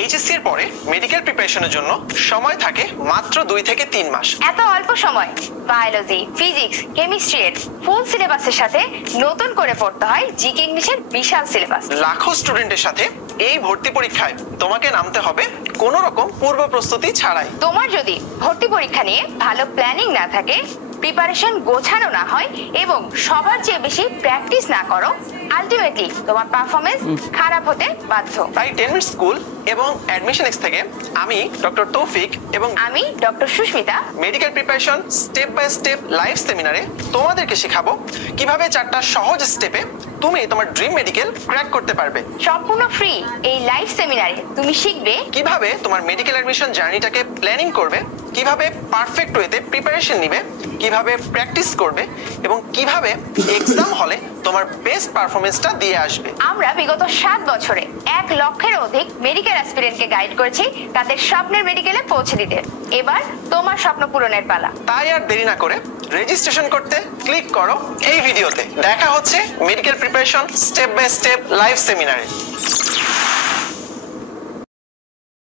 HSC এর পরে medical প্রিপারেশনের জন্য সময় থাকে মাত্র 2 থেকে 3 মাস। এত অল্প সময় বায়োলজি, ফিজিক্স, কেমিস্ট্রি এর ফুল সিলেবাসের সাথে নতুন করে পড়তে হয় জিকে ইংলিশের বিশাল সিলেবাস। লাখো স্টুডেন্টের সাথে এই ভর্তি পরীক্ষায় তোমাকে নামতে হবে কোনো রকম পূর্ব প্রস্তুতি ছাড়াই। তোমার যদি ভর্তি পরীক্ষা নিয়ে ভালো প্ল্যানিং না থাকে, প্রিপারেশন গোছানো না হয় এবং সবার চেয়ে বেশি প্র্যাকটিস না করো, আলটিমেটলি তোমার পারফরমেন্স খারাপ হতে বাধ্য। তাই 10 মিনিট স্কুল এবং অ্যাডমিশন এক্স থেকে আমি ডক্টর তৌফিক এবং আমি doctor Susmita medical preparation step by step live সেমিনারে তোমাদেরকে শেখাবো কিভাবে 4টা সহজ স্টেপে তুমি তোমার ড্রিম মেডিকেল ক্র্যাক করতে পারবে। সম্পূর্ণ ফ্রি এই লাইভ সেমিনারে তুমি শিখবে কিভাবে তোমার মেডিকেল অ্যাডমিশন জার্নিটাকে প্ল্যানিং করবে, কিভাবে পারফেক্ট ওয়েতে প্রিপারেশন নিবে, কিভাবে প্র্যাকটিস করবে এবং কিভাবে এক্সাম হলে তোমার বেস্ট পারফরমেন্সটা দিয়ে আসবে। আমরা বিগত 7 বছরে 1 লক্ষের অধিক মেডিকেল অ্যাসপিরেন্টকে গাইড করেছি তাদের স্বপ্নের মেডিকেলে পৌঁছে দিতে। এবার তোমার স্বপ্ন পূরণের পালা। তাই আর দেরি না করে রেজিস্ট্রেশন করতে ক্লিক করো এই ভিডিওতে। দেখা হচ্ছে medical preparation step by step live সেমিনারে।